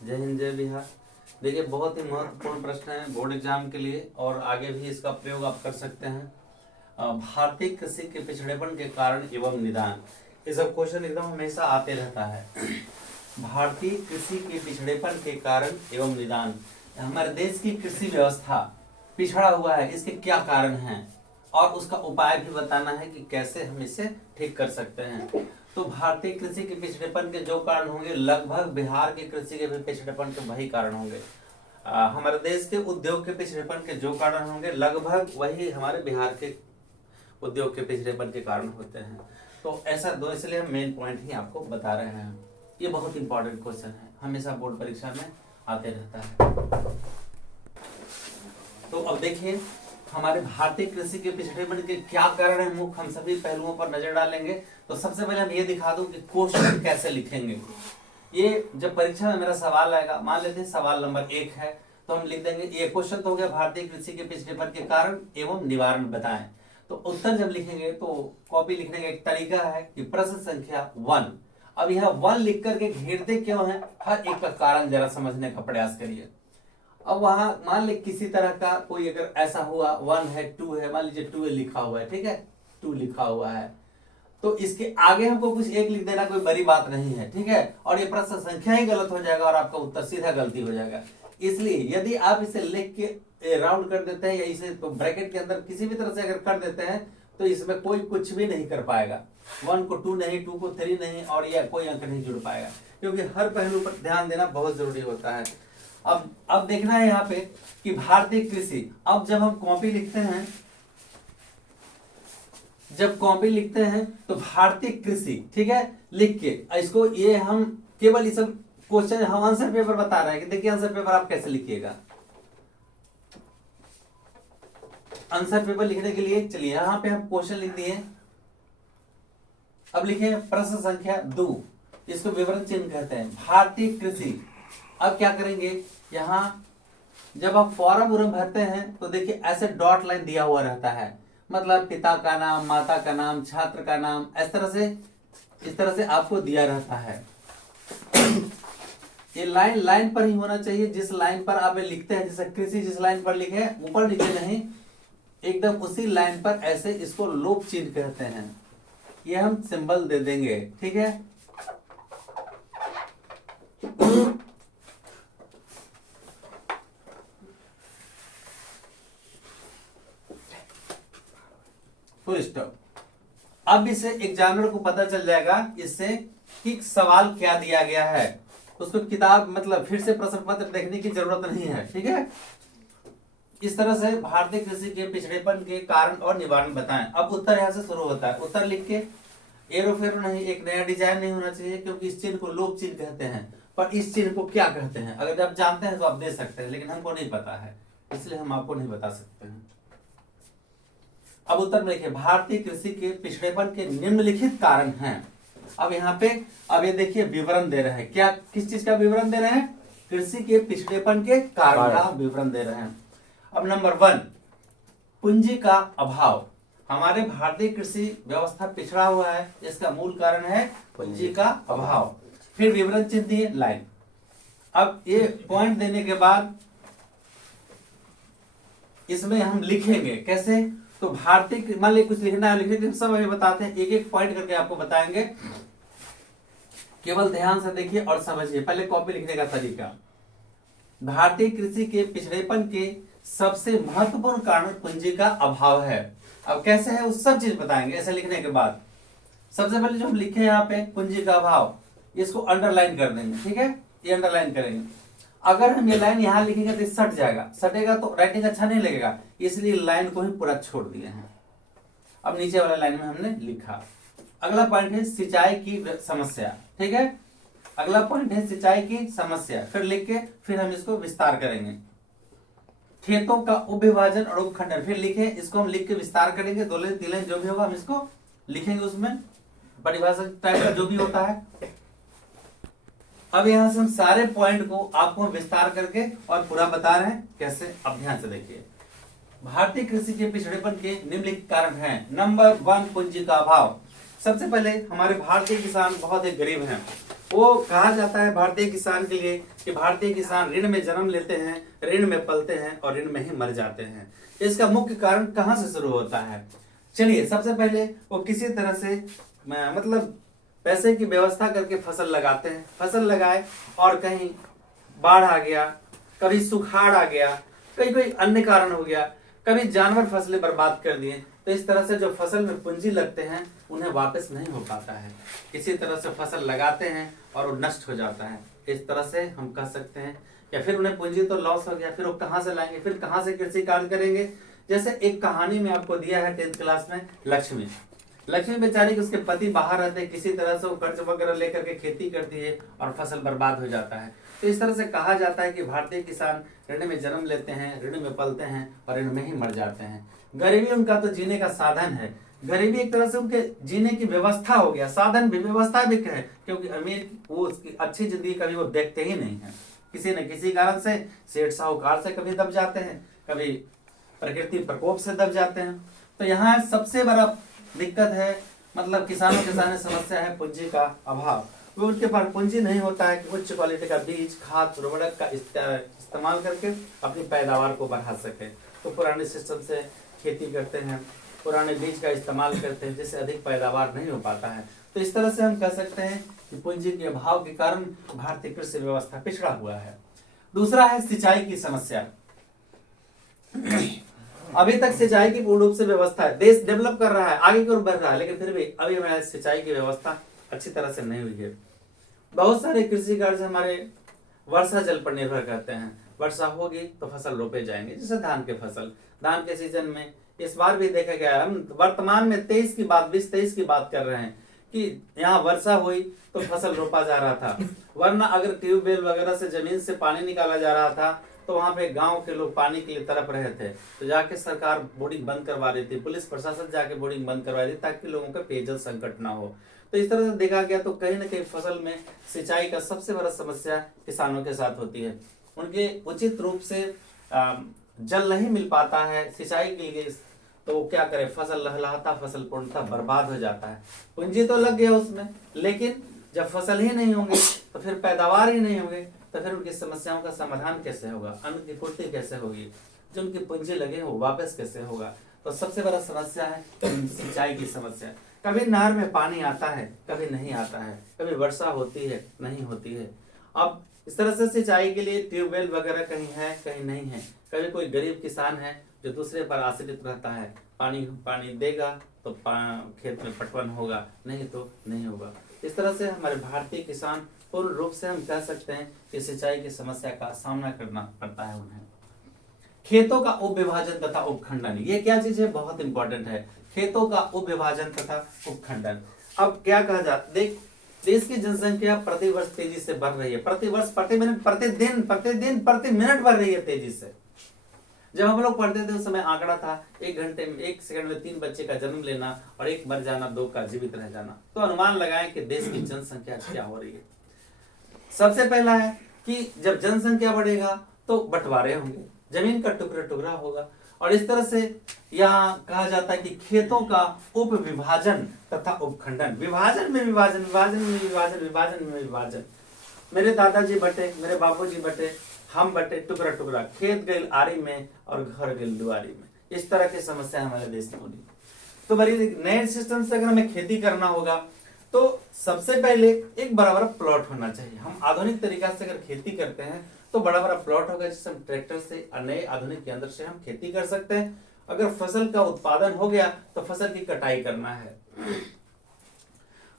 जय हिंद जय बिहार। देखिए, बहुत ही महत्वपूर्ण प्रश्न है बोर्ड एग्जाम के लिए और आगे भी इसका प्रयोग आप कर सकते हैं। भारतीय कृषि के पिछड़ेपन के कारण एवं निदान, ये सब क्वेश्चन एकदम हमेशा आते रहता है। भारतीय कृषि के पिछड़ेपन के कारण एवं निदान, हमारे देश की कृषि व्यवस्था पिछड़ा हुआ है, इसके क्या कारण हैं और उसका उपाय भी बताना है कि कैसे हम इसे ठीक कर सकते हैं। तो भारतीय कृषि के पिछड़ेपन के जो कारण होंगे, लगभग बिहार की कृषि के भी पिछड़ेपन के वही कारण होंगे। हमारे देश के उद्योग के पिछड़ेपन के जो कारण होंगे, लगभग वही हमारे बिहार के उद्योग के पिछड़ेपन के कारण होते हैं। तो ऐसा दो, इसलिए हम मेन पॉइंट ही आपको बता रहे हैं। ये बहुत इंपॉर्टेंट क्वेश्चन है, हमेशा बोर्ड परीक्षा में आते रहता है। तो अब देखिए, हमारे भारतीय कृषि के पिछड़ेपन के क्या कारण है मुख्य, हम सभी पहलुओं पर नजर डालेंगे। तो सबसे पहले हम ये दिखा दूं कि क्वेश्चन कैसे लिखेंगे। ये जब परीक्षा में मेरा सवाल आएगा, मान लेते हैं सवाल नंबर 1 है, तो हम लिख देंगे ये क्वेश्चन तो हो गया भारतीय कृषि के पिछड़ेपन के कारण एवं निवारण बताएं। तो उत्तर जब लिखेंगे तो कॉपी लिखने का एक तरीका है कि प्रश्न संख्या 1। अब यह 1 लिख करके घेरते क्यों है, हर एक का कारण जरा समझने का प्रयास करिए। अब वहां मान ली किसी तरह का कोई अगर ऐसा हुआ 1 है 2 है, मान लीजिए 2 लिखा हुआ है, ठीक है, 2 लिखा हुआ है, तो इसके आगे हमको कुछ 1 लिख देना कोई बड़ी बात नहीं है, ठीक है। और ये प्रश्न संख्या ही गलत हो जाएगा और आपका उत्तर सीधा गलती हो जाएगा। इसलिए यदि आप इसे लिख के राउंड कर देते हैं या इसे तो ब्रैकेट के अंदर किसी भी तरह से अगर कर देते हैं तो इसमें कोई कुछ भी नहीं कर पाएगा। 1 को 2 नहीं, 2 को 3 नहीं, और यह कोई अंक नहीं जुड़ पाएगा, क्योंकि हर पहलू पर ध्यान देना बहुत जरूरी होता है। अब देखना है यहाँ पे कि भारतीय कृषि, अब जब हम कॉपी लिखते हैं, जब कॉपी लिखते हैं तो भारतीय कृषि, ठीक है, लिख के इसको, ये हम केवल इस क्वेश्चन, हम आंसर पेपर बता रहे हैं कि देखिए आंसर पेपर आप कैसे लिखिएगा। आंसर पेपर लिखने के लिए चलिए यहां पे हम क्वेश्चन लिख दिए। अब लिखे प्रश्न संख्या 2, इसको विवरण चिन्ह कहते हैं, भारतीय कृषि। अब क्या करेंगे, यहां जब आप फॉर्म उर्म भरते हैं तो देखिए ऐसे डॉट लाइन दिया हुआ रहता है, मतलब पिता का नाम, माता का नाम, छात्र का नाम, इस तरह से आपको दिया रहता है। ये लाइन लाइन पर ही होना चाहिए, जिस लाइन पर आप लिखते हैं, जैसे कृषि जिस लाइन पर लिखे ऊपर नीचे नहीं, एकदम उसी लाइन पर ऐसे, इसको लोप चिन्ह कहते हैं। ये हम सिंबल दे देंगे, ठीक है। Full stop. अब इसे एग्जामिनर को पता चल जाएगा इससे कि सवाल क्या दिया गया है, उसको किताब मतलब फिर से प्रश्न पत्र देखने की जरूरत नहीं है, ठीक है। इस तरह से भारतीय कृषि के पिछड़ेपन के कारण और निवारण बताएं। अब उत्तर यहां से शुरू होता है, उत्तर लिख के एरो फेरो नहीं, एक नया डिजाइन नहीं होना चाहिए, क्योंकि इस चिन्ह को लोप चिन्ह कहते हैं। पर इस चिन्ह को क्या कहते हैं, अगर आप जानते हैं तो आप दे सकते हैं, लेकिन हमको नहीं पता है, इसलिए हम आपको नहीं बता सकते हैं। अब उत्तर में देखिए, भारतीय कृषि के पिछड़ेपन के निम्नलिखित कारण हैं। अब यहाँ पे अब ये देखिए विवरण दे रहे हैं, क्या किस चीज का विवरण दे रहे हैं, कृषि के पिछड़ेपन के कारण का विवरण दे रहे हैं। अब नंबर 1, पूंजी का अभाव। हमारे भारतीय कृषि व्यवस्था पिछड़ा हुआ है, इसका मूल कारण है पूंजी का अभाव। फिर विवरण चिन्ह दिए लाइन। अब ये पॉइंट देने के बाद इसमें हम लिखेंगे कैसे, तो भारतीय, मान लीजिए कुछ लिखना है, लिखने के सब हमें बताते हैं, एक एक पॉइंट करके आपको बताएंगे, केवल ध्यान से देखिए और समझिए। पहले कॉपी लिखने का तरीका, भारतीय कृषि के पिछड़ेपन के सबसे महत्वपूर्ण कारण पूंजी का अभाव है। अब कैसे है उस सब चीज बताएंगे ऐसे लिखने के बाद। सबसे पहले जो हम लिखे यहाँ पे पूंजी का अभाव, इसको अंडरलाइन कर देंगे, ठीक है, ये अंडरलाइन करेंगे। अगर हम ये लाइन यहाँ लिखेंगे तो सट जाएगा, सटेगा तो राइटिंग अच्छा नहीं लगेगा, इसलिए लाइन को ही पूरा छोड़ दिए हैं। अब नीचे वाला लाइन में हमने लिखा। अगला पॉइंट है सिंचाई की समस्या, ठीक है, अगला पॉइंट है सिंचाई की समस्या। फिर लिख के फिर हम इसको विस्तार करेंगे, खेतों का उपविभाजन और उपखंडन, फिर लिखे, इसको हम लिख के विस्तार करेंगे, 2 लाइन 3 लाइन जो भी होगा हम इसको लिखेंगे, उसमें परिभाषा टाइप का जो भी होता है। अब यहां से हम सारे पॉइंट को आपको विस्तार करके और पूरा बता रहे हैं कैसे। अब ध्यान से देखिए, भारतीय कृषि के पिछड़ेपन के निम्नलिखित कारण हैं। नंबर 1, पूंजी का अभाव। सबसे पहले हमारे भारतीय किसान बहुत ही गरीब हैं, वो कहा जाता है भारतीय किसान के लिए कि भारतीय किसान ऋण में जन्म लेते हैं, ऋण में पलते हैं और ऋण में ही मर जाते हैं। इसका मुख्य कारण कहाँ से शुरू होता है? चलिए, सबसे पहले वो किसी तरह से मतलब पैसे की व्यवस्था करके फसल लगाते हैं, फसल लगाए और कहीं बाढ़ आ गया, कभी सुखाड़ आ गया, कहीं कोई अन्य कारण हो गया, कभी जानवर फसलें बर्बाद कर दिए, तो इस तरह से जो फसल में पूंजी लगते हैं उन्हें वापस नहीं हो पाता है। किसी तरह से फसल लगाते हैं और वो नष्ट हो जाता है। इस तरह से हम कह सकते हैं, या फिर उन्हें पूंजी तो लॉस हो गया, फिर वो कहाँ से लाएंगे, फिर कहाँ से कृषि कार्य करेंगे। जैसे एक कहानी में आपको दिया है 10th क्लास में, लक्ष्मी बेचारी के उसके पति बाहर रहते हैं, किसी तरह से वो कर्ज वगैरह लेकर के खेती करती है और फसल बर्बाद हो जाता है। तो इस तरह से कहा जाता है कि भारतीय किसान ऋण में जन्म लेते हैं, ऋण में पलते हैं और ऋण में ही मर जाते हैं। गरीबी उनका तो जीने का साधन है, गरीबी एक तरह से उनके जीने की व्यवस्था हो गया, साधन भी व्यवस्था भी है, क्योंकि अमीर वो उसकी अच्छी जिंदगी कभी वो देखते ही नहीं है। किसी न किसी कारण से सेठ साहूकार से कभी दब जाते हैं, कभी प्रकृति प्रकोप से दब जाते हैं। तो यहाँ सबसे बड़ा दिक्कत है, मतलब किसानों के सामने समस्या है पूंजी का अभाव। वो उनके पास पूंजी नहीं होता है कि उच्च क्वालिटी का बीज, खाद, उर्वरक का इस्तेमाल करके अपनी पैदावार को बढ़ा सके। तो पुराने सिस्टम से खेती करते हैं, पुराने बीज का इस्तेमाल करते हैं, जिससे अधिक पैदावार नहीं हो पाता है। तो इस तरह से हम कह सकते हैं कि पूंजी के अभाव के कारण भारतीय कृषि व्यवस्था पिछड़ा हुआ है। दूसरा है सिंचाई की समस्या। अभी तक सिंचाई की पूर्ण रूप से व्यवस्था है, देश डेवलप कर रहा है, आगे की ओर बढ़ रहा है, लेकिन फिर भी अभी हमारे सिंचाई की व्यवस्था अच्छी तरह से नहीं हुई है। बहुत सारे कृषि कार्य हमारे वर्षा जल पर निर्भर करते हैं। वर्षा होगी तो फसल रोपे जाएंगे, जैसे धान के फसल, धान के सीजन में इस बार भी देखा गया है। हम वर्तमान में 2023 की बात कर रहे हैं कि यहाँ वर्षा हुई तो फसल रोपा जा रहा था, वरना अगर ट्यूबवेल वगैरह से जमीन से पानी निकाला जा रहा था तो वहां पे गांव के लोग पानी के लिए तड़प रहे थे, तो जाके सरकार बोरिंग बंद करवा रही थी, पुलिस प्रशासन जाके बोरिंग बंद करवा रही थी ताकि लोगों का पेयजल संकट ना हो। तो इस तरह से देखा गया तो कहीं ना कहीं फसल में सिंचाई का सबसे बड़ा समस्या किसानों के साथ होती है। उनके उचित रूप से जल नहीं मिल पाता है सिंचाई के लिए, तो वो क्या करे, फसल लहलहाता, फसल पूर्णतः बर्बाद हो जाता है। पूंजी तो लग गया उसमें, लेकिन जब फसल ही नहीं होंगे तो फिर पैदावार ही नहीं होंगे, तो फिर उनकी समस्याओं का समाधान कैसे होगा, अन्न की पूर्ति कैसे होगी, जो उनकी पूंजी लगे हो वापस कैसे होगा। तो सबसे बड़ा समस्या है सिंचाई की समस्या। कभी नहर में पानी आता है, कभी नहीं आता है, कभी वर्षा होती है, नहीं होती है। अब इस तरह से सिंचाई के लिए ट्यूबवेल वगैरह कहीं है, कहीं नहीं है। कभी कोई गरीब किसान है जो दूसरे पर आश्रित रहता है, पानी देगा तो खेत में पटवन होगा, नहीं तो नहीं होगा। इस तरह से हमारे भारतीय किसान पूर्ण रूप से हम कह सकते हैं कि सिंचाई की समस्या का सामना करना पड़ता है उन्हें। खेतों का उपविभाजन तथा उपखंडन, ये क्या चीज है, बहुत इंपॉर्टेंट है। खेतों का उपविभाजन तथा उपखंडन। अब क्या कहा जाता, देख, देश की जनसंख्या प्रतिवर्ष तेजी से बढ़ रही है, प्रतिवर्ष, प्रति मिनट, प्रति मिनट बढ़ रही है तेजी से। जब हम लोग पढ़ते थे उस समय आंकड़ा था 1 घंटे में, 1 सेकंड में 3 बच्चे का जन्म लेना और 1 मर जाना, 2 का जीवित रह जाना। तो अनुमान लगाएं कि देश की जनसंख्या क्या हो रही है। सबसे पहला है कि जब जनसंख्या बढ़ेगा तो बंटवारे होंगे, जमीन का टुकड़ा टुकड़ा होगा, और इस तरह से यहाँ कहा जाता है कि खेतों का उप विभाजन तथा उपखंडन। विभाजन में विभाजन, विभाजन में विभाजन, विभाजन में विभाजन। मेरे दादाजी बटे, मेरे बाबूजी बटे, हम बटे, टुकड़ा टुकड़ा, खेत गए आरी में और घर गए दुआरी में। इस तरह की समस्या हमारे देश में होगी। तो बड़ी नए सिस्टम से अगर हमें खेती करना होगा तो सबसे पहले एक बड़ा बड़ा प्लॉट होना चाहिए। हम आधुनिक तरीका से अगर खेती करते हैं तो बड़ा बड़ा प्लॉट होगा, जिससे हम ट्रैक्टर से नए आधुनिक यंत्र से हम खेती कर सकते हैं। अगर फसल का उत्पादन हो गया तो फसल की कटाई करना है,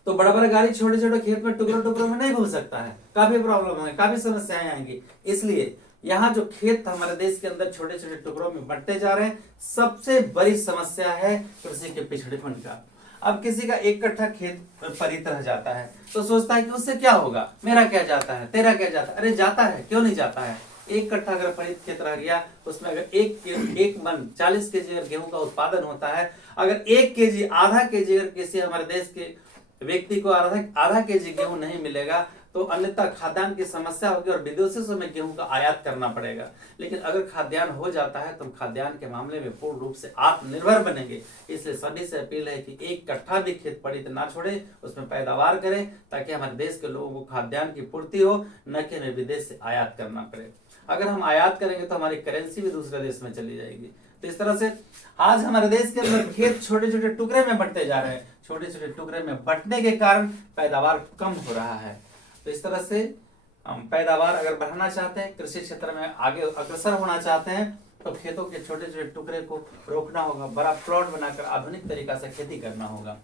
तो बड़ा बड़ा गाड़ी छोटे छोटे खेत में टुकड़ों टुकड़ों में नहीं घूम सकता है, काफी प्रॉब्लम होंगे, काफी समस्याएं आएंगी। इसलिए यहाँ जो खेत हमारे देश के अंदर छोटे छोटे टुकड़ों में बंटते जा रहे हैं, सबसे बड़ी समस्या है कृषि के पिछड़ेपन का। अब किसी का 1 कट्ठा खेत परित रह जाता है तो सोचता है कि उससे क्या होगा, मेरा क्या जाता है, तेरा क्या जाता है। अरे जाता है, क्यों नहीं जाता है। 1 कट्ठा अगर परित खेत रह गया, उसमें अगर एक मन 40 केजी अगर गेहूं का उत्पादन होता है, अगर 1 केजी, आधा केजी अगर किसी हमारे देश के व्यक्ति को आधा केजी गेहूं नहीं मिलेगा तो अन्यथा खाद्यान्न की समस्या होगी और विदेशों से हमें गेहूं का आयात करना पड़ेगा। लेकिन अगर खाद्यान्न हो जाता है तो हम खाद्यान्न के मामले में पूर्ण रूप से आत्मनिर्भर बनेंगे। इसलिए सभी से अपील है कि एक कट्ठा भी खेत पड़ी तो ना छोड़े, उसमें पैदावार करें ताकि हमारे देश के लोगों को खाद्यान्न की पूर्ति हो, न कि हमें विदेश से आयात करना पड़े। अगर हम आयात करेंगे तो हमारी करेंसी भी दूसरे देश में चली जाएगी। तो इस तरह से आज हमारे देश के अंदर खेत छोटे छोटे टुकड़े में बंटते जा रहे हैं। छोटे छोटे टुकड़े में बंटने के कारण पैदावार कम हो रहा है। तो इस तरह से हम पैदावार अगर बढ़ाना चाहते हैं, कृषि क्षेत्र में आगे अग्रसर होना चाहते हैं, तो खेतों के छोटे छोटे टुकड़े को रोकना होगा, बड़ा प्लॉट बनाकर आधुनिक तरीका से खेती करना होगा।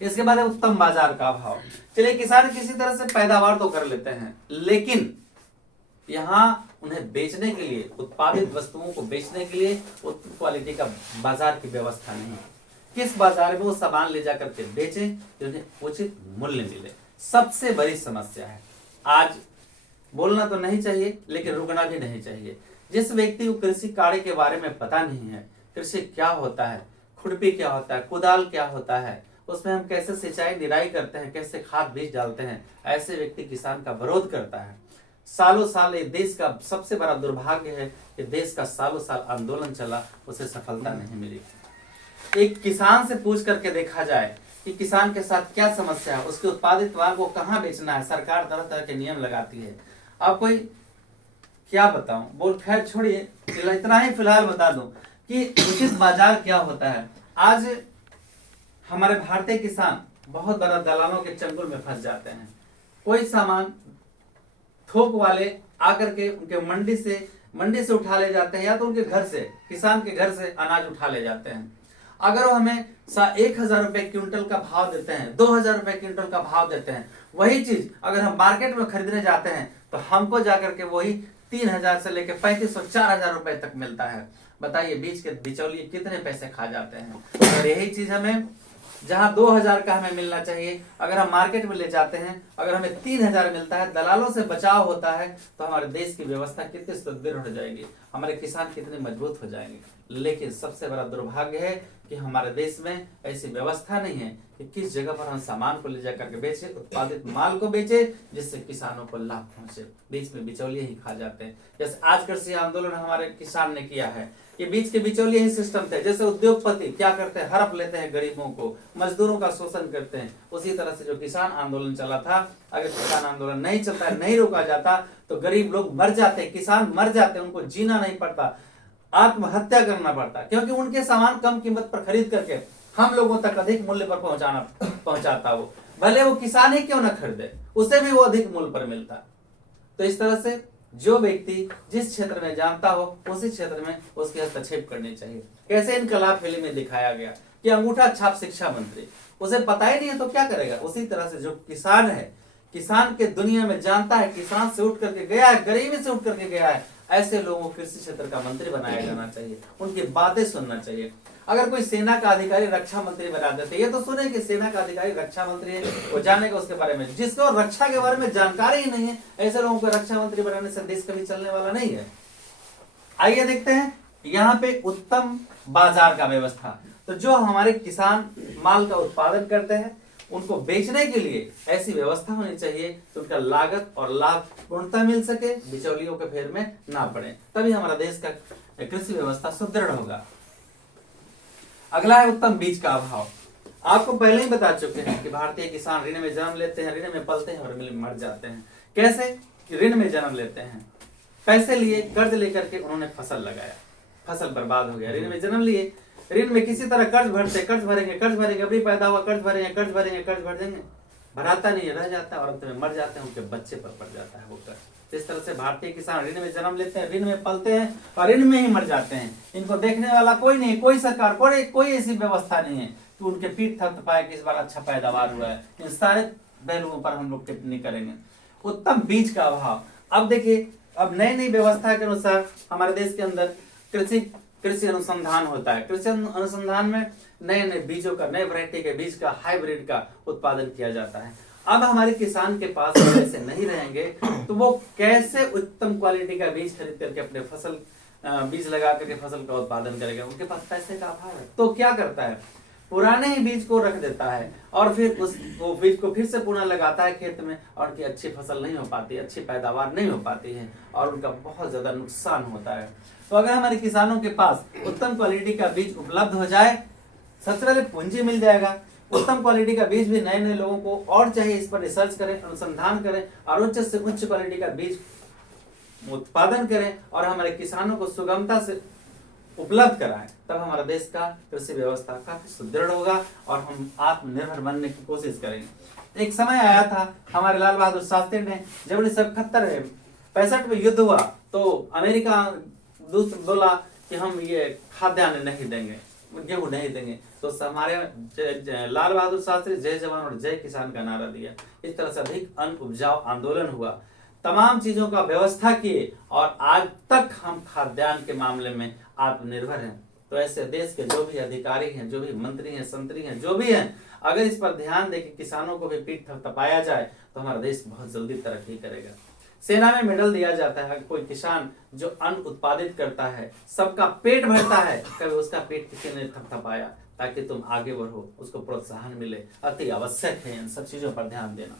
इसके बाद उत्तम बाजार का अभाव। चलिए, किसान किसी तरह से पैदावार तो कर लेते हैं, लेकिन यहाँ उन्हें बेचने के लिए, उत्पादित वस्तुओं को बेचने के लिए उत्तम क्वालिटी का बाजार की व्यवस्था नहीं है। किस बाजार में वो सामान ले जाकर के बेचे जो उन्हें उचित मूल्य मिले, सबसे बड़ी समस्या है। आज बोलना तो नहीं चाहिए लेकिन रुकना भी नहीं चाहिए। जिस व्यक्ति को कृषि कार्य के बारे में पता नहीं है, कृषि क्या होता है, खुरपी क्या होता है, कुदाल क्या होता है, उसमें हम कैसे सिंचाई निराई करते हैं, कैसे खाद बीज डालते हैं, ऐसे व्यक्ति किसान का विरोध करता है। सालों साल ये देश का सबसे बड़ा दुर्भाग्य है कि देश का सालों साल आंदोलन चला, उसे सफलता नहीं मिली। एक किसान से पूछ करके देखा जाए कि किसान के साथ क्या समस्या है, उसके उत्पादित माल को कहाँ बेचना है, सरकार तरह तरह के नियम लगाती है। अब कोई क्या बताऊं, बोल खैर छोड़िए, इतना ही फिलहाल बता दूं कि उचित बाजार क्या होता है। आज हमारे भारतीय किसान बहुत बड़ा दलालों के चंगुल में फंस जाते हैं। कोई सामान थोक वाले आकर के उनके मंडी से उठा ले जाते हैं, या तो उनके घर से, किसान के घर से अनाज उठा ले जाते हैं। अगर वो हमें 1000 रुपए क्विंटल का भाव देते हैं, 2000 रुपए क्विंटल का भाव देते हैं, वही चीज अगर हम मार्केट में खरीदने जाते हैं तो हमको जाकर के वही 3000 से लेकर 3500 4000 रुपए तक मिलता है। बताइए बीच के बिचौलिए कितने पैसे खा जाते हैं। और यही चीज हमें जहां 2000 का हमें मिलना चाहिए, अगर हम मार्केट में ले जाते हैं, अगर हमें 3000 मिलता है, दलालों से बचाव होता है, तो हमारे देश की व्यवस्था कितनी सुदृढ़ हो जाएगी, हमारे किसान कितने मजबूत हो जाएंगे। लेकिन सबसे बड़ा दुर्भाग्य है कि हमारे देश में ऐसी व्यवस्था नहीं है कि किस जगह पर हम सामान को ले जाकर के बेचे, उत्पादित माल को बेचे, जिससे किसानों को लाभ पहुंचे। बीच में बिचौलिए ही खा जाते हैं। जैसे आज कृषि आंदोलन हमारे किसान ने किया है, ये बीच के बिचौलिए ही सिस्टम थे। जैसे उद्योगपति क्या करते हैं, हड़प लेते हैं गरीबों को, मजदूरों का शोषण करते हैं, उसी तरह से जो किसान आंदोलन चला था, अगर किसान आंदोलन नहीं चलता है, नहीं रोका जाता, तो गरीब लोग मर जाते, किसान मर जाते, उनको जीना नहीं पड़ता, आत्महत्या करना पड़ता, क्योंकि उनके सामान कम कीमत पर खरीद करके हम लोगों तक अधिक मूल्य पर पहुंचाता। वो भले वो किसान ही क्यों ना खरीदे, उसे भी वो अधिक मूल्य पर मिलता। तो इस तरह से जो व्यक्ति जिस क्षेत्र में जानता हो, उसी क्षेत्र में उसके हस्तक्षेप करनी चाहिए। कैसे इनकलाब फिल्म में दिखाया गया कि अंगूठा छाप शिक्षा मंत्री, उसे पता ही नहीं है तो क्या करेगा। उसी तरह से जो किसान है, किसान के दुनिया में जानता है, किसान से उठ करके गया है, गरीबी से उठ करके गया है, ऐसे लोगों को कृषि क्षेत्र का मंत्री बनाया जाना चाहिए, उनकी बातें सुनना चाहिए। अगर कोई सेना का अधिकारी रक्षा मंत्री बना देते, ये तो सुने कि सेना का अधिकारी रक्षा मंत्री है, वो जानेगा उसके बारे में। जिसको रक्षा के बारे में जानकारी ही नहीं है, ऐसे लोगों को रक्षा मंत्री बनाने से देश कभी चलने वाला नहीं है। आइए देखते हैं यहाँ पे उत्तम बाजार का व्यवस्था। तो जो हमारे किसान माल का उत्पादन करते हैं, उनको बेचने के लिए ऐसी व्यवस्था होनी चाहिए तो उनका लागत और लाभ पूर्णतः मिल सके, बिचौलियों के फेर में ना पड़े, तभी हमारा देश का कृषि व्यवस्था सुदृढ़ होगा। अगला है उत्तम बीज का अभाव। आपको पहले ही बता चुके हैं कि भारतीय किसान ऋण में जन्म लेते हैं, ऋण में पलते हैं और मर जाते हैं। कैसे? ऋण में जन्म लेते हैं, पैसे लिए, कर्ज लेकर के उन्होंने फसल लगाया, फसल बर्बाद हो गया। ऋण में जन्म लिए, ऋण में किसी तरह कर्ज भरते, कर्ज भरेंगे, अभी पैदा हुआ, कर्ज भरेंगे, कर्ज भर देंगे, भराता नहीं है, रह जाता है और अंत में मर जाते हैं, उनके बच्चे पर पड़ जाता है वो कर्ज। इस तरह से भारतीय किसान ऋण में जन्म लेते हैं, ऋण में पलते हैं और ऋण में ही मर जाते हैं। इनको देखने वाला कोई नहीं, कोई सरकार, कोई ऐसी व्यवस्था नहीं है कि उनके पीठ थपथपाए कि इस बार अच्छा पैदावार हुआ है। इन सारे पहलुओं पर हम लोग टिप्पणी करेंगे। उत्तम बीज का अभाव। अब देखिए, अब नई व्यवस्था के अनुसार हमारे देश के अंदर कृषि अनुसंधान होता है। कृषि अनुसंधान में नए बीजों का, नए वैरायटी के बीज का, हाइब्रिड का उत्पादन किया जाता है। अब हमारे किसान के पास पैसे नहीं रहेंगे तो वो कैसे उत्तम क्वालिटी का बीज खरीद करके अपने बीज लगा करके फसल का उत्पादन करेंगे। उनके पास पैसे का अभाव है, तो क्या करता है, पुराने ही बीज को रख देता है और फिर वो बीज को फिर से पुनः लगाता है खेत में, और उनकी अच्छी फसल नहीं हो पाती, अच्छी पैदावार नहीं हो पाती है और उनका बहुत ज्यादा नुकसान होता है। तो अगर हमारे किसानों के पास उत्तम क्वालिटी का बीज उपलब्ध हो जाए, सबसे पहले पूंजी मिल जाएगा। उत्तम क्वालिटी का बीज भी नए नए लोगों को और चाहिए, इस पर रिसर्च करें, अनुसंधान करें और उच्च से उच्च क्वालिटी का बीज उत्पादन करें और हमारे किसानों को सुगमता से उपलब्ध कराएं, तब हमारा देश का कृषि व्यवस्था काफी सुदृढ़ होगा और हम आत्मनिर्भर बनने की कोशिश करेंगे। एक समय आया था हमारे लाल बहादुर शास्त्री ने, जब 1965 में युद्ध हुआ तो अमेरिका बोला कि हम ये खाद्यान्न नहीं देंगे, गेहूं नहीं देंगे, तो हमारे लाल बहादुर शास्त्री जय जवान और जय किसान का नारा दिया। इस तरह से अधिक अन्न उपजाऊ आंदोलन हुआ, तमाम चीजों का व्यवस्था किए और आज तक हम खाद्यान्न के मामले में आत्मनिर्भर हैं। तो ऐसे देश के जो भी अधिकारी हैं, जो भी मंत्री हैं, संतरी हैं, जो भी हैं, अगर इस पर ध्यान देकर किसानों को भी पीठ थपथपाया जाए तो हमारा देश बहुत जल्दी तरक्की करेगा। सेना में मेडल दिया जाता है कोई किसान जो अन्न उत्पादित करता है, सबका पेट भरता है, कभी उसका पेट किसी ने थपथपाया, ताकि तुम आगे बढ़ो, उसको प्रोत्साहन मिले, अति आवश्यक है इन सब चीजों पर ध्यान देना।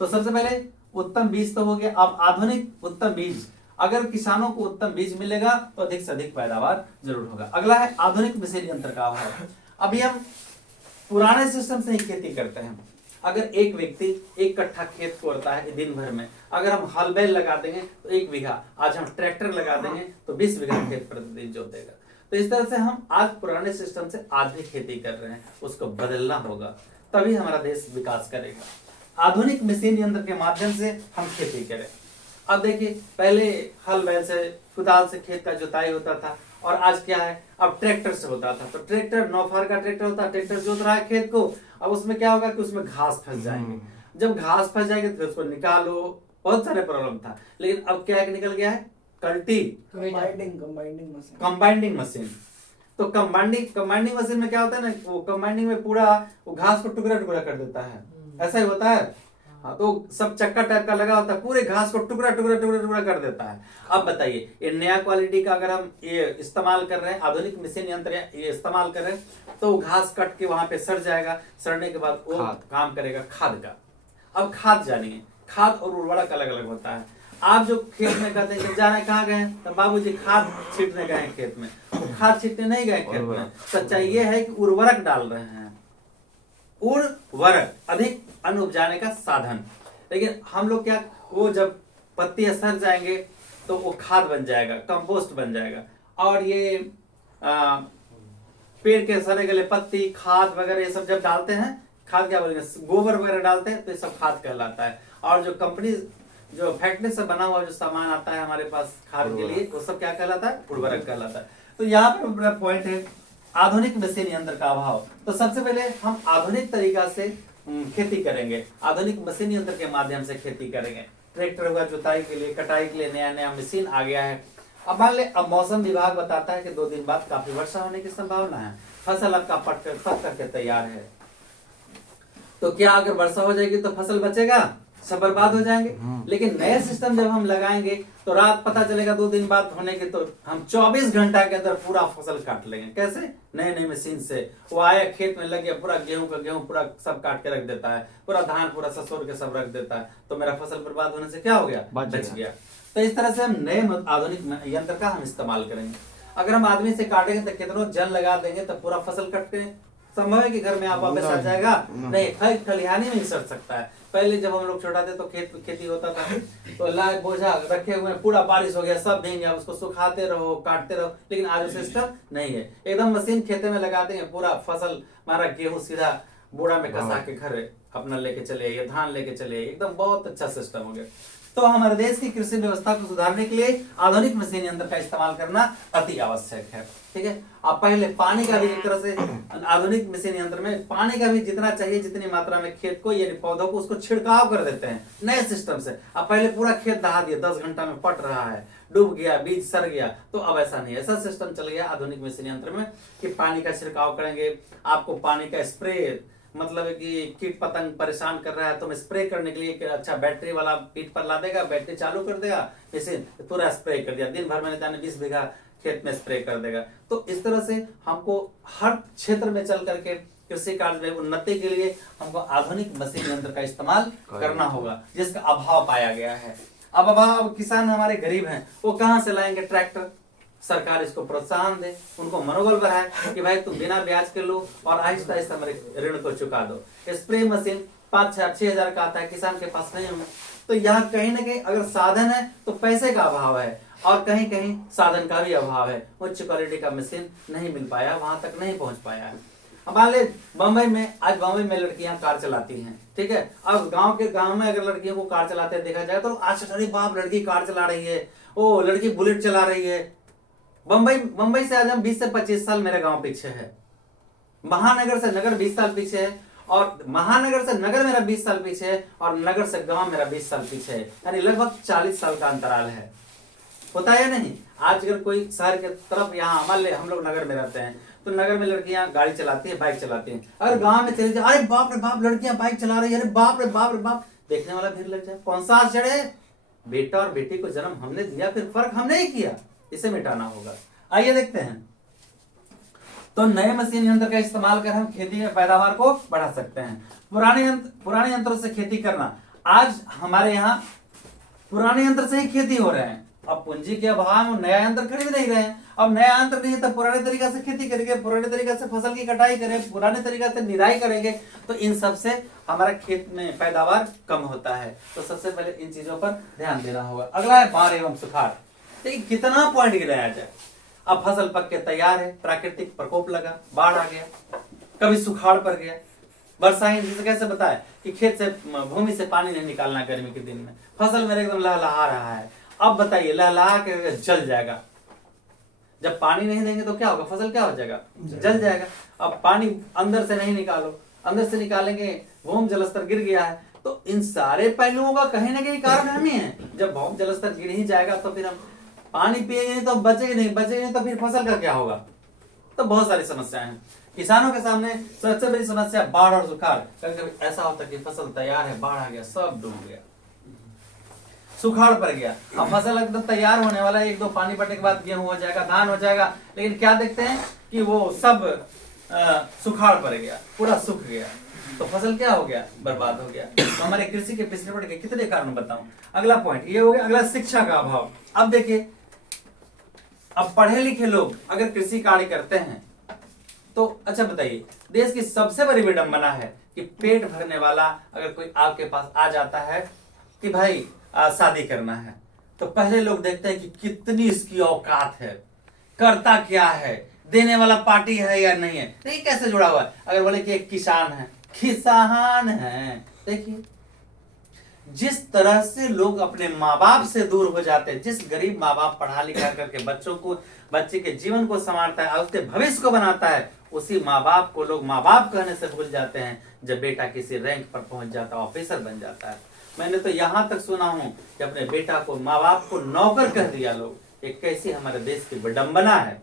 तो सबसे पहले उत्तम बीज तो हो गया, अब आधुनिक उत्तम बीज। अगर किसानों को उत्तम बीज मिलेगा तो अधिक से अधिक पैदावार जरूर होगा। अगला है आधुनिक मिशन यंत्र का अभाव। अभी हम पुराने सिस्टम से ही खेती करते हैं। अगर एक व्यक्ति 1 कट्ठा खेत कोड़ता है दिन भर में, अगर हम हल बैल लगा देंगे तो 1 बीघा, आज हम ट्रैक्टर लगा देंगे तो 20 बीघा खेत प्रतिदिन जोतेगा। तो इस तरह से हम आज पुराने सिस्टम से आज भी खेती कर रहे हैं, उसको बदलना होगा, तभी हमारा देश विकास करेगा। आधुनिक मशीन यंत्र के माध्यम से हम खेती करें। अब देखिए, पहले हल बैल से, कुदाल से खेत का जुताई होता था और आज क्या है, अब ट्रैक्टर से होता था। तो ट्रैक्टर 9 फार का ट्रैक्टर होता है, ट्रैक्टर जोत रहा है खेत को, अब उसमें क्या होगा कि उसमें घास फंस जाएंगे। जब घास फंस जाएंगे तो उसको निकालो, बहुत सारे प्रॉब्लम था। लेकिन अब क्या है, निकल गया है कंबाइंडिंग मशीन। तो कंबाइंडिंग मशीन में क्या होता है ना, वो कंबाइंडिंग में पूरा वो घास को टुकड़ा टुकड़ा कर देता है, ऐसा ही होता है। हाँ, तो सब चक्का टाइप का लगा होता है, पूरे घास को टुकड़ा टुकड़ा टुकड़ा टुकड़ा कर देता है। अब बताइए, ये नया क्वालिटी का अगर हम ये इस्तेमाल कर रहे हैं, आधुनिक मशीन यंत्र ये इस्तेमाल कर रहे हैं, तो घास कट के वहां पे सड़ जाएगा, सड़ने के बाद वो काम करेगा खाद का। अब खाद जानिए, खाद और उर्वरक अलग अलग होता है। आप जो खेत में कहते हैं जा रहे, कहाँ गए, तो बाबूजी खाद छींटने गए खेत में, तो खाद छींटने नहीं गए खेत में। सच्चाई ये है कि उर्वरक डाल रहे हैं, उर्वरक अधिक अन्न उपजाने का साधन। लेकिन हम लोग क्या, वो जब पत्तियां सड़ जाएंगे तो वो खाद बन जाएगा, कंपोस्ट बन जाएगा। और ये पेड़ के सड़े गले पत्ती, खाद वगैरह ये सब जब डालते हैं, खाद क्या बोलेंगे, गोबर वगैरह डालते हैं, तो ये सब खाद कहलाता है। और जो कंपनी, जो फैक्ट्री से बना हुआ जो सामान आता है हमारे पास खाद के लिए, वो सब क्या कहलाता है, उर्वरक कहलाता है। तो यहाँ पे मेरा पॉइंट है आधुनिक मशीन यंत्र का अभाव। तो सबसे पहले हम आधुनिक तरीका से खेती करेंगे, आधुनिक मशीन यंत्र के माध्यम से खेती करेंगे। ट्रैक्टर हुआ जुताई के लिए, कटाई के लिए नया नया मशीन आ गया है। अब मान ले, अब मौसम विभाग बताता है कि 2 दिन बाद काफी वर्षा होने की संभावना है, फसल आपका पक करके तैयार है, तो क्या अगर वर्षा हो जाएगी तो फसल बचेगा, सब बर्बाद हो जाएंगे। लेकिन नए सिस्टम जब हम लगाएंगे तो रात पता चलेगा 2 दिन बाद होने के, तो हम 24 घंटा के अंदर पूरा फसल काट लेंगे। कैसे, नए नए मशीन से। वो आया खेत में लग गया, पूरा गेहूं का गेहूं पूरा सब काट के रख देता है, पूरा धान पूरा ससुर के सब रख देता है, तो मेरा फसल बर्बाद होने से क्या हो गया, बच गया। तो इस तरह से हम नए आधुनिक यंत्र का हम इस्तेमाल करेंगे। अगर हम आदमी से काटेंगे तो कितनों जन लगा देंगे तो पूरा फसल कट के संभव है कि घर में आप वापस आ जाएगा, नहीं, खलिहानी में ही सड़ सकता है। पहले जब हम लोग छोटा थे तो खेती होता था, तो लाए बोझा रखे हुए, पूरा बारिश हो गया, सब भीग गया, उसको सुखाते रहो, काटते रहो। लेकिन आज सिस्टम नहीं है, एकदम मशीन खेते में लगा देंगे, पूरा फसल हमारा गेहूं सीधा बोरा में कसा के घर अपना लेके चले आइए, धान लेके चले आइए, एकदम बहुत अच्छा सिस्टम हो गया। तो हमारे देश की कृषि व्यवस्था को सुधारने के लिए आधुनिक मशीन यंत्र का इस्तेमाल करना अति आवश्यक है। ठीक है, आप पहले पानी का भी एक तरह से आधुनिक मशीन यंत्र में पानी का भी जितना चाहिए, जितनी मात्रा में खेत को यानी पौधों को, उसको छिड़काव कर देते हैं नए सिस्टम से। अब पहले पूरा खेत दहा दिया, 10 घंटा में पट रहा है, डूब गया, बीज सड़ गया, तो अब ऐसा नहीं, ऐसा सिस्टम चल गया आधुनिक मशीन यंत्र में कि पानी का छिड़काव करेंगे। आपको पानी का स्प्रे, मतलब कि कीट पतंग परेशान कर रहा है तो मैं स्प्रे करने के लिए एक अच्छा बैटरी वाला पीठ पर ला देगा, बैटरी चालू कर देगा, इसे पूरा स्प्रे कर दिया, दिन भर में जाने 20 बीघा खेत में स्प्रे कर देगा। तो इस तरह से हमको हर क्षेत्र में चल करके कृषि कार्य में उन्नति के लिए हमको आधुनिक मशीन यंत्र का इस्तेमाल करना होगा, जिसका अभाव पाया गया है। अब अभाव, किसान हमारे गरीब हैं, वो कहाँ से लाएंगे ट्रैक्टर? सरकार इसको प्रोत्साहन दे, उनको मनोबल बढ़ाए कि भाई तुम बिना ब्याज के लो और आहिस्ता आहिस्ता हमारे ऋण को चुका दो। स्प्रे मशीन 5-6 हजार का आता है, किसान के पास नहीं होगा। तो यहाँ कहीं ना कहीं अगर साधन है तो पैसे का अभाव है, और कहीं कहीं साधन का भी अभाव है। उच्च क्वालिटी का मशीन नहीं मिल पाया, वहां तक नहीं पहुंच पाया है। अब मान ले बम्बई में, आज बम्बई में लड़कियां कार चलाती हैं, ठीक है। अब गांव में अगर लड़कियों को कार चलाते देखा जाए तो आज अरे बाप लड़की कार चला रही है, ओ लड़की बुलेट चला रही है। बम्बई से आज हम 20 से 25 साल मेरे गांव पीछे है, महानगर से नगर 20 साल पीछे है, और महानगर से नगर मेरा 20 साल पीछे है, और नगर से गांव मेरा 20 साल पीछे है, यानी लगभग 40 साल का अंतराल है। होता है नहीं? आज अगर कोई शहर के तरफ, यहाँ मान ले हम लोग नगर में रहते हैं, तो नगर में लड़कियां गाड़ी चलाती है, बाइक चलाती हैं। अगर गांव में चले जाए, अरे बाप रे बाप लड़कियां बाइक चला रही है, अरे बाप रे बाप रे बाप, देखने वाला भीड़ लग जाए। कौन सा आश्चर्य है? बेटा और बेटी को जन्म हमने दिया, फिर फर्क हमने ही किया, इसे मिटाना होगा। आइए देखते हैं। तो नए मशीन यंत्र का इस्तेमाल कर हम खेती में पैदावार को बढ़ा सकते हैं। पुराने यंत्रों से खेती करना, आज हमारे यहाँ पुराने यंत्र से ही खेती हो रहे हैं। अब पूंजी के अभाव में नया यंत्र खरीद नहीं रहे हैं। अब नया यंत्र नहीं है तो पुराने तरीका से खेती करेंगे, पुराने तरीका से फसल की कटाई करें, पुराने तरीका से निराई करेंगे, तो इन सब से हमारा खेत में पैदावार कम होता है। तो सबसे पहले इन चीजों पर ध्यान देना होगा। अगला है बाढ़ एवं सुखाड़। देखिए कितना पॉइंट गिराया जाए। अब फसल पक के तैयार है, प्राकृतिक प्रकोप लगा, बाढ़ आ गया, कभी सुखाड़ पड़ गया, वर्षा ही जैसे कैसे बताए कि खेत से भूमि से पानी नहीं निकालना गर्मी के दिन में, फसल मेरे एकदम लहलहा रहा है। अब बताइए लहलहा के जल जाएगा, जब पानी नहीं देंगे तो क्या होगा? फसल क्या हो जाएगा? जल जाएगा। अब पानी अंदर से नहीं निकालो, अंदर से निकालेंगे, भूमि जलस्तर गिर गया है। तो इन सारे पहलुओं का कहीं ना कहीं कारण हम ही है। जब भूमि जलस्तर गिर ही जाएगा तो फिर हम पानी पिएंगे नहीं तो बचेंगे नहीं तो फिर फसल का क्या होगा? तो बहुत सारी समस्याएं हैं किसानों के सामने। सबसे बड़ी समस्या बाढ़ और सुखाड़। कभी ऐसा होता है कि फसल तैयार है, बाढ़ आ गया, सब डूब गया, सुखाड़ पड़ गया। अब फसल एकदम तैयार होने वाला है, 1-2 पानी पड़ने के बाद गेहूं हो जाएगा, धान हो जाएगा, लेकिन क्या देखते हैं कि वो सब सुखाड़ पड़ गया, पूरा सूख गया। तो फसल क्या हो गया? बर्बाद हो गया। तो हमारे कृषि के पिछड़े के कितने कारण बताऊं। अगला पॉइंट ये हो गया। अगला शिक्षा का अभाव। अब देखिए, अब पढ़े लिखे लोग अगर कृषि कार्य करते हैं तो अच्छा बताइए, देश की सबसे बड़ी विडंबना है कि पेट भरने वाला अगर कोई आपके पास आ जाता है कि भाई शादी करना है, तो पहले लोग देखते हैं कि कितनी इसकी औकात है, करता क्या है, देने वाला पार्टी है या नहीं है। देखिए कैसे जुड़ा हुआ है। अगर बोले कि एक किसान है, देखिए जिस तरह से लोग अपने माँ बाप से दूर हो जाते हैं, जिस गरीब माँ बाप पढ़ा लिखा करके बच्चे के जीवन को संवारता है, उसके भविष्य को बनाता है, उसी माँ बाप को लोग माँ बाप कहने से भूल जाते हैं जब बेटा किसी रैंक पर पहुंच जाता है, ऑफिसर बन जाता है। मैंने तो यहां तक सुना हूं कि अपने बेटा को, माँ बाप को नौकर कह दिया लोग। एक कैसी हमारे देश की विडंबना है।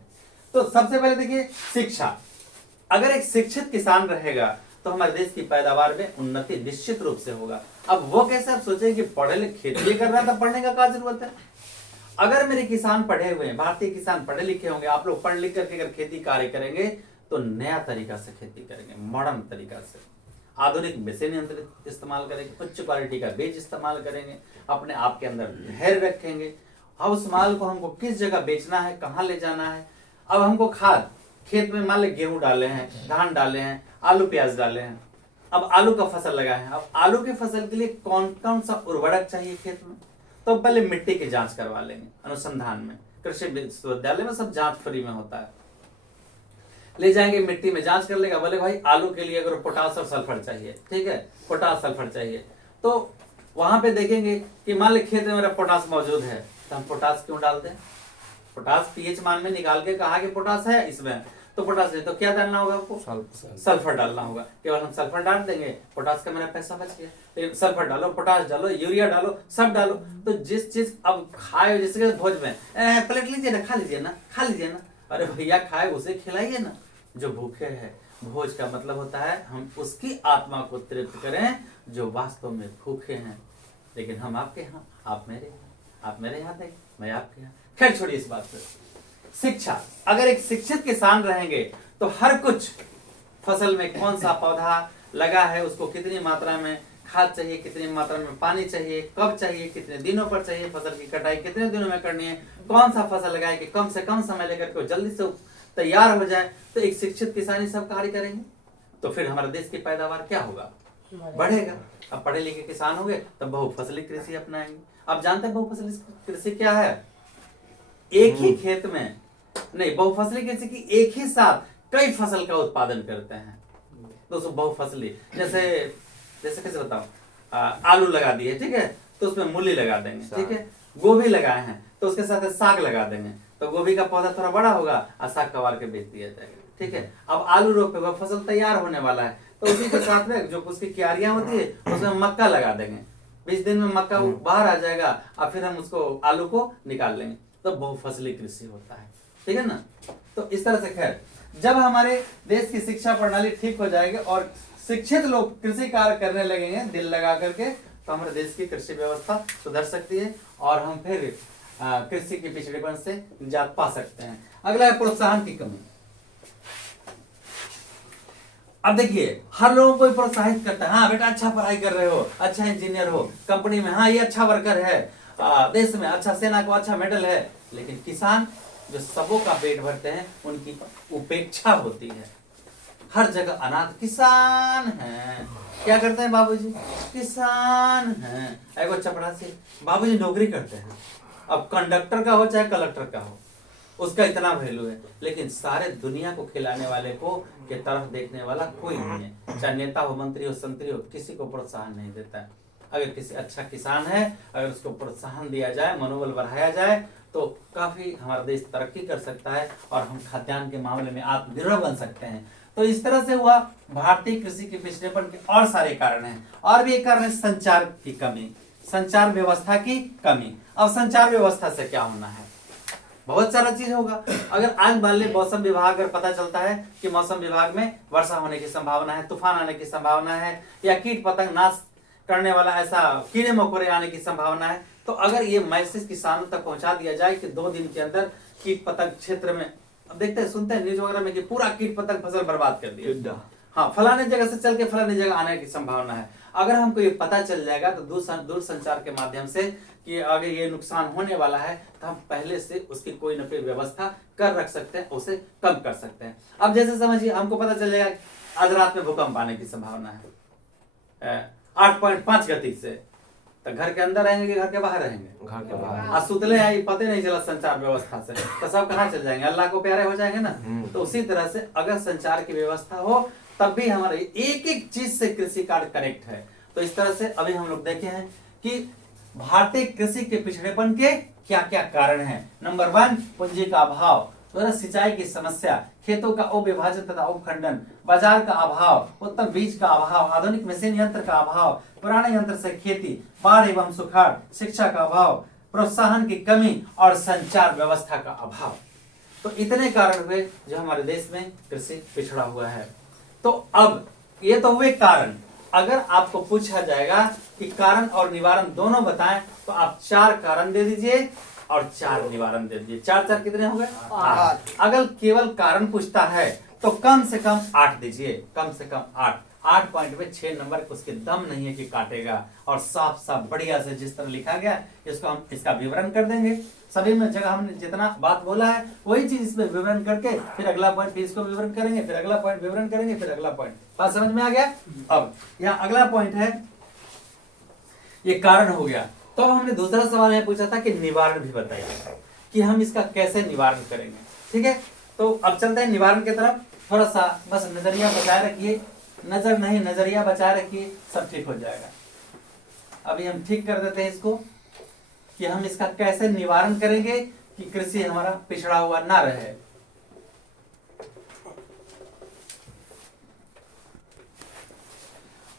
तो सबसे पहले देखिए शिक्षा। अगर एक शिक्षित किसान रहेगा तो हमारे देश की पैदावार में उन्नति निश्चित रूप से होगा। अब वो कैसे? आप सोचें कि पढ़े लिखे खेती कर रहा था, पढ़ने का क्या जरूरत है? अगर मेरे किसान पढ़े हुए हैं, भारतीय किसान पढ़े लिखे होंगे, आप लोग पढ़ लिख करके अगर खेती कार्य करेंगे तो नया तरीका से खेती करेंगे, मॉडर्न तरीका से, आधुनिक मशीन यंत्र इस्तेमाल करेंगे, उच्च क्वालिटी का बीज इस्तेमाल करेंगे, अपने आप के अंदर धैर्य रखेंगे। अब उस माल को हमको किस जगह बेचना है, कहाँ ले जाना है। अब हमको खाद, खेत में मान ले गेहूं डाले हैं, धान डाले हैं, आलू प्याज डाले हैं, अब आलू का फसल लगाए हैं। अब आलू के फसल के लिए कौन कौन सा उर्वरक चाहिए खेत में, तो पहले मिट्टी की जांच करवा लेंगे अनुसंधान में, कृषि विश्वविद्यालय में सब जांच फ्री में होता है। ले जाएंगे, मिट्टी में जांच कर लेगा, बोले भाई आलू के लिए अगर पोटास और सल्फर चाहिए, ठीक है, पोटास सल्फर चाहिए, तो वहां पे देखेंगे कि मान ली खेत में मेरा पोटास मौजूद है, तो हम पोटास क्यों डालते हैं? पोटास पीएच मान में निकाल के कहा कि पोटास है इसमें, तो पोटास है तो क्या डालना होगा आपको? सल्फर डालना होगा। केवल हम सल्फर डाल देंगे, पोटास का मेरा पैसा बच गया। लेकिन सल्फर डालो, पोटास डालो, यूरिया डालो, सब डालो। तो जिस चीज अब खाए, जैसे भोज में प्लेट लीजिए ना, खा लीजिए ना, अरे भैया खाए उसे खिलाइए ना। जो भूखे है, भोज का मतलब होता है हम उसकी आत्मा को तृप्त करें जो वास्तव में भूखे हैं। लेकिन हम आपके यहाँ, आप मेरे यहाँ दें, मैं आपके यहाँ। खैर छोड़िए इस बात से। शिक्षा, अगर एक शिक्षित किसान रहेंगे तो हर कुछ फसल में कौन सा पौधा लगा है, उसको कितनी मात्रा में खाद चाहिए, कितनी मात्रा में पानी चाहिए, कब चाहिए, कितने दिनों पर चाहिए, फसल की कटाई कितने दिनों में करनी है, कौन सा फसल लगाए कि कम से कम समय लेकर के जल्दी से तैयार हो जाए। तो एक शिक्षित किसान ही सब कार्य करेंगे तो फिर हमारे देश की पैदावार क्या होगा, बढ़ेगा। अब पढ़े लिखे किसान हो गए तब बहुफसली कृषि अपनाएंगे। अब जानते हैं बहुफसली कृषि क्या है? एक ही खेत में नहीं, बहुफसली कृषि की एक ही साथ कई फसल का उत्पादन करते हैं। दोस्तों बहुफसली जैसे कैसे बताओ, आलू लगा दिए, ठीक है, तो उसमें मूली लगा देंगे, ठीक है, गोभी लगाए हैं तो उसके साथ साग लगा देंगे, तो गोभी का पौधा थोड़ा बड़ा होगा और साग कबार के बेच दिया जाएगा, ठीक है। अब आलू रोपेगा, फसल तैयार होने वाला है, तो उसी के साथ में जो उसकी क्यारियां होती है उसमें मक्का लगा देंगे, 20 दिन में मक्का बाहर आ जाएगा और फिर हम उसको आलू को निकाल लेंगे। तो बहुफसली कृषि होता है, ठीक है ना। तो इस तरह से खैर जब हमारे देश की शिक्षा प्रणाली ठीक हो जाएगी और शिक्षित लोग कृषि कार्य करने लगेंगे दिल लगा करके, तो हमारे देश की कृषि व्यवस्था सुधर सकती है और हम फिर कृषि के पिछड़ेपन से निजात पा सकते हैं। अगला है प्रोत्साहन की कमी। अब देखिए हर लोगों को प्रोत्साहित करता है, हाँ बेटा अच्छा पढ़ाई कर रहे हो, अच्छा इंजीनियर हो, कंपनी में हाँ ये अच्छा वर्कर है, देश में अच्छा, सेना को अच्छा मेडल है। लेकिन किसान जो सबों का पेट भरते हैं उनकी उपेक्षा होती है। हर जगह अनाथ किसान हैं, क्या करते हैं बाबूजी, किसान हैं। एगो चपरासी बाबूजी नौकरी करते हैं, अब कंडक्टर का हो चाहे कलेक्टर का हो, उसका इतना वैल्यू है, लेकिन सारे दुनिया को खिलाने वाले को के तरफ देखने वाला कोई नहीं है। चाहे नेता हो, मंत्री हो, संतरी हो, किसी को प्रोत्साहन नहीं देता है। अगर किसी अच्छा किसान है, अगर उसको प्रोत्साहन दिया जाए, मनोबल बढ़ाया जाए, तो काफी हमारा देश तरक्की कर सकता है और हम खाद्यान्न के मामले में आत्मनिर्भर बन सकते हैं। तो इस तरह से हुआ भारतीय कृषि के पिछड़ेपन के और सारे कारण हैं। और भी एक कारण है संचार की कमी, संचार व्यवस्था की कमी। अब संचार व्यवस्था से क्या होना है, बहुत सारा चीज होगा। अगर आज मान ली मौसम विभाग अगर पता चलता है कि मौसम विभाग में वर्षा होने की संभावना है, तूफान आने की संभावना है, या कीट पतंग नाश करने वाला ऐसा कीड़े मकोड़े आने की संभावना है, तो अगर ये मैसेज किसानों तक पहुंचा दिया जाए कि 2 दिन के अंदर कीट पतंग क्षेत्र में, अब देखते हैं सुनते हैं न्यूज वगैरह में कि पूरा कीट पतंग फसल बर्बाद कर दिया, हाँ फलाने जगह से चल के फलाने जगह आने की संभावना है। अगर हमको ये पता चल जाएगा तो दूर संचार के माध्यम से कि अगर ये नुकसान होने वाला है तो हम पहले से उसकी कोई न कोई व्यवस्था कर रख सकते हैं, उसे कम कर सकते हैं। अब जैसे समझिए हमको पता चल जाएगा आज रात में भूकंप आने की संभावना है 8.5 गति से, तो घर के अंदर रहेंगे कि घर के बाहर रहेंगे, घर के बाहर। आज सुतले हैं, पता नहीं चला संचार व्यवस्था से, तो सब कहाँ चल जाएंगे, अल्लाह को प्यारे हो जाएंगे ना। तो उसी तरह से अगर संचार की व्यवस्था हो तब भी हमारे एक एक चीज से कृषि कार्य करेक्ट है। तो इस तरह से अभी हम लोग देखे हैं कि भारतीय कृषि के पिछड़ेपन के क्या क्या कारण हैं। नंबर 1 पूंजी का अभाव, सिंचाई की समस्या, खेतों का अविभाजन तथा उपखंडन, बाजार का अभाव, उत्तम बीज का अभाव, आधुनिक मशीन यंत्र का अभाव, पुराने यंत्र से खेती, बाढ़ एवं सुखाड़, शिक्षा का अभाव, प्रोत्साहन की कमी और संचार व्यवस्था का अभाव। तो इतने कारण हुए जो हमारे देश में कृषि पिछड़ा हुआ है। तो अब ये तो हुए कारण। अगर आपको पूछा जाएगा कि कारण और निवारण दोनों बताएं तो आप 4 कारण दे दीजिए और 4 निवारण दे दीजिए। 4 कितने हो गए? 8। अगर केवल कारण पूछता है तो कम से कम 8 दीजिए, कम से कम 8 पॉइंट में 6 नंबर उसके दम नहीं है कि काटेगा। और साफ साफ बढ़िया से जिस तरह लिखा गया इसको हम इसका विवरण कर देंगे। सभी में जगह हमने जितना बात बोला है वही चीज इसमें विवरण करके फिर अगला पॉइंट फिर इसको विवरण करेंगे, फिर अगला पॉइंट विवरण करेंगे, फिर अगला पॉइंट। बात समझ में आ गया? अब यहाँ अगला पॉइंट है, ये कारण हो गया। तो अब हमने दूसरा सवाल यह पूछा था कि निवारण भी बताइए कि हम इसका कैसे निवारण करेंगे। ठीक है, तो अब चलते हैं निवारण की तरफ। थोड़ा सा बस नजरिया बचाए रखिए, नजर नहीं नजरिया बचाए रखिए, सब ठीक हो जाएगा। अभी हम ठीक कर देते हैं इसको कि हम इसका कैसे निवारण करेंगे कि कृषि हमारा पिछड़ा हुआ ना रहे।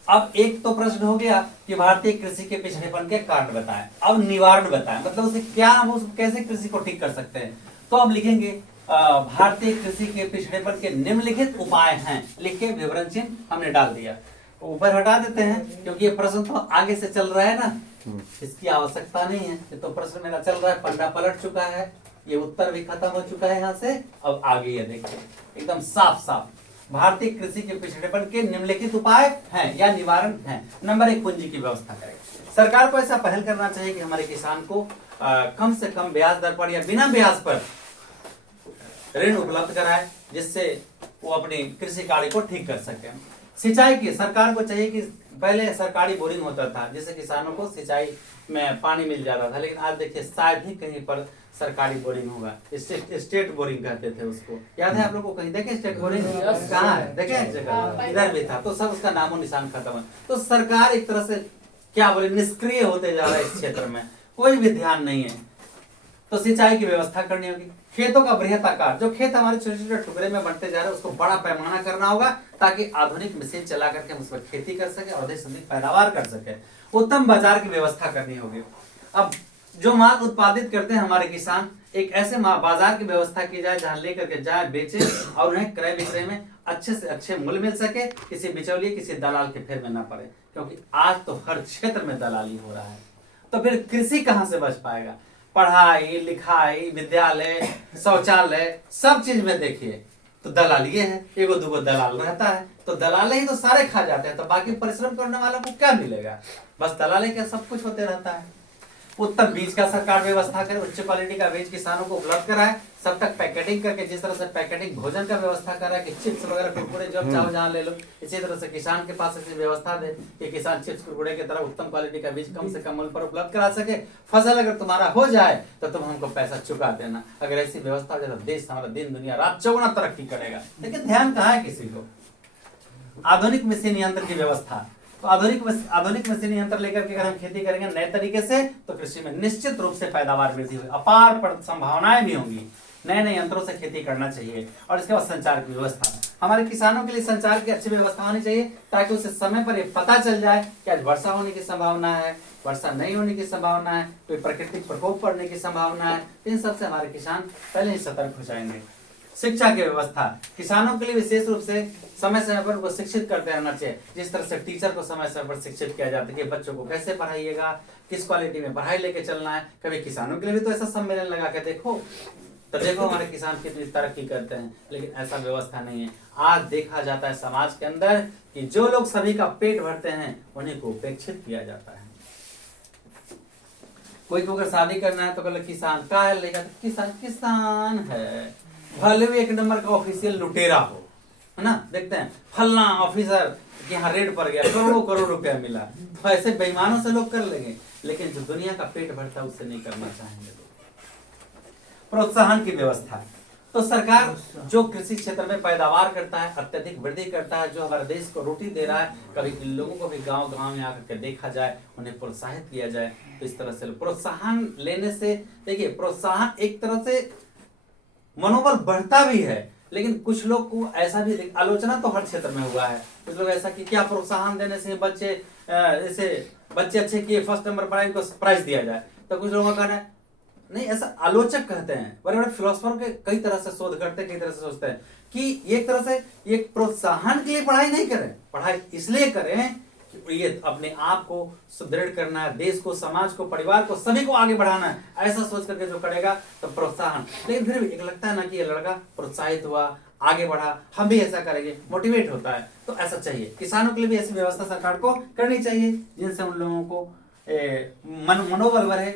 अब एक तो प्रश्न हो गया कि भारतीय कृषि के पिछड़ेपन के कारण बताएं, अब निवारण बताएं, मतलब उसे क्या हम उसको कैसे कृषि को ठीक कर सकते हैं। तो अब लिखेंगे भारतीय कृषि के पिछड़ेपन के निम्नलिखित उपाय हैं, लिख के विवरण चिन्ह हमने डाल दिया। ऊपर हटा देते हैं क्योंकि ये प्रश्न तो आगे से चल रहा है ना, इसकी आवश्यकता नहीं है। ये तो प्रश्न मेरा चल रहा है, पन्ना पलट चुका है, ये उत्तर भी खत्म हो चुका है यहाँ से। अब आगे ये देखिए एकदम साफ साफ भारतीय कृषि के पिछड़ेपन के निम्नलिखित उपाय हैं या निवारण हैं। नंबर 1, पूंजी की व्यवस्था करेगा। सरकार को ऐसा पहल करना चाहिए कि हमारे किसान को कम से कम ब्याज दर पर या बिना ब्याज पर ऋण उपलब्ध कराए, जिससे वो अपनी कृषि कार्य को ठीक कर सके। सिंचाई की सरकार को चाहिए कि पहले सरकारी बोरिंग होता था जिससे किसानों को सिंचाई में पानी मिल जाता था, लेकिन आज देखिए शायद ही कहीं पर सरकारी बोरिंग होगा। स्टेट बोरिंग कहते थे उसको, याद है आप लोग को? कहीं देखे स्टेट बोरिंग कहाँ है? देखे एक जगह इधर भी था, तो सब उसका नामो निशान खत्म है। तो सरकार एक तरह से क्या बोले निष्क्रिय होते जा रहा है इस क्षेत्र में, कोई भी ध्यान नहीं है। तो सिंचाई की व्यवस्था करनी होगी। खेतों का बृहत आकार, जो खेत हमारे छोटे छोटे टुकड़े में बढ़ते जा रहे हैं उसको बड़ा पैमाना करना होगा, ताकि आधुनिक मशीन चला करके हम उस पर खेती कर सके और अधिक से अधिक पैदावार कर सके। उत्तम बाजार की व्यवस्था करनी होगी। अब जो माल उत्पादित करते हैं हमारे किसान, एक ऐसे बाजार की व्यवस्था की जाए जहां लेकर के जाए, बेचे और उन्हें क्रय विक्रय में अच्छे से अच्छे मूल्य मिल सके, किसी बिचौलिए किसी दलाल के फेर में ना पड़े, क्योंकि आज तो हर क्षेत्र में दलाली हो रहा है। तो फिर कृषि कहां से बच पाएगा? पढ़ाई लिखाई, विद्यालय, शौचालय, सब चीज में देखिए तो दलाली है। एगो दूगो दलाल रहता है, तो दलाले ही तो सारे खा जाते हैं, तो बाकी परिश्रम करने वालों को क्या मिलेगा? बस दलाले क्या सब कुछ होते रहता है। उत्तम बीज का सरकार व्यवस्था करे, उच्च क्वालिटी का बीज किसानों को उपलब्ध कराए, सब तक पैकेटिंग करके, जिस तरह से पैकेटिंग भोजन का व्यवस्था कराए कि चिप्स वगैरह कुरकुरे जब चाहो जहां ले लो, इसी तरह से किसान के पास ऐसी व्यवस्था दे कि किसान चिप्स कुरकुरे की तरह उत्तम क्वालिटी का बीज कम से कम मूल्य पर उपलब्ध करा सके। फसल अगर तुम्हारा हो जाए तो तुम हमको पैसा चुका देना। अगर ऐसी व्यवस्था हो जाए तो देश हमारा दिन दुनिया रात चौगुना तरक्की करेगा। लेकिन ध्यान कहाँ है किसी को? आधुनिक मशीन यंत्र की व्यवस्था, तो आधुनिक मशीन यंत्र लेकर के अगर हम खेती करेंगे नए तरीके से, तो कृषि में निश्चित रूप से पैदावार वृद्धि होगी, अपार संभावनाएं भी होंगी। नए नए यंत्रों से खेती करना चाहिए। और इसके बाद संचार की व्यवस्था, हमारे किसानों के लिए संचार की अच्छी व्यवस्था होनी चाहिए, ताकि उसे समय पर ये पता चल जाए कि आज वर्षा होने की संभावना है, वर्षा नहीं होने की संभावना है, कोई प्राकृतिक प्रकोप पड़ने की संभावना है। इन सबसे हमारे किसान पहले ही सतर्क हो जाएंगे। शिक्षा की व्यवस्था, किसानों के लिए विशेष रूप से समय समय पर उनको शिक्षित करते रहना चाहिए। जिस तरह से टीचर को समय समय पर शिक्षित किया जाता है कि बच्चों को कैसे पढ़ाइएगा, किस क्वालिटी में पढ़ाई लेके चलना है। कभी किसानों के लिए भी तो ऐसा सम्मेलन लगा के देखो, तो देखो हमारे किसान कितनी तरक्की करते हैं। लेकिन ऐसा व्यवस्था नहीं है। आज देखा जाता है समाज के अंदर कि जो लोग सभी का पेट भरते हैं उन्हीं को उपेक्षित किया जाता है। कोई को अगर शादी करना है तो कहले किसान का है, लेगा तो किसान है, भले भी एक नंबर का ऑफिशियल लुटेरा हो, है ना। देखते हैं फलना ऑफिसर यहाँ रेड पर गया, करोड़ों करोड़ रुपया मिला, तो ऐसे बेईमानों से लोग कर लेंगे। लेकिन जो दुनिया का पेट भरता है उससे नहीं करना चाहेंगे लोग। प्रोत्साहन की व्यवस्था, तो सरकार जो कृषि क्षेत्र में पैदावार करता है, अत्यधिक वृद्धि करता है, जो हमारे देश को रोटी दे रहा है, कभी इन लोगों को भी गांव गांव में आकर के देखा जाए, उन्हें प्रोत्साहित किया जाए। तो इस तरह से प्रोत्साहन लेने से, देखिए प्रोत्साहन एक तरह से मनोबल बढ़ता भी है, लेकिन कुछ लोग को ऐसा भी, आलोचना तो हर क्षेत्र में हुआ है, कुछ लोग ऐसा कि क्या प्रोत्साहन देने से बच्चे जैसे बच्चे अच्छे किए, फर्स्ट नंबर पर इनको प्राइज दिया जाए। तो कुछ लोगों का कहना है नहीं, ऐसा आलोचक कहते हैं, बड़े बड़े फिलोसफर के कई तरह से शोध करते हैं, कई तरह से सोचते हैं कि एक तरह से एक प्रोत्साहन के लिए पढ़ाई नहीं करें, पढ़ाई इसलिए करें कि ये अपने आप को सुदृढ़ करना है, देश को, समाज को, परिवार को, सभी को आगे बढ़ाना है। ऐसा सोच करके जो करेगा तो प्रोत्साहन। लेकिन फिर भी एक लगता है ना कि ये लड़का प्रोत्साहित हुआ, आगे बढ़ा, हम भी ऐसा करेंगे, मोटिवेट होता है। तो ऐसा चाहिए, किसानों के लिए भी ऐसी व्यवस्था सरकार को करनी चाहिए जिनसे उन लोगों को मनोबल बढ़े,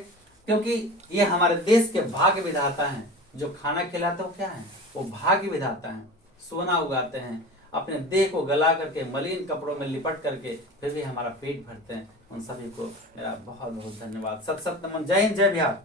क्योंकि ये हमारे देश के भाग्य विधाता हैं। जो खाना खिलाते हो क्या है, वो भाग्य विधाता है। सोना उगाते हैं, अपने देह को गला करके मलिन कपड़ों में लिपट करके फिर भी हमारा पेट भरते हैं। उन सभी को मेरा बहुत बहुत धन्यवाद। सत सत नमन। जय हिंद, जय बिहार।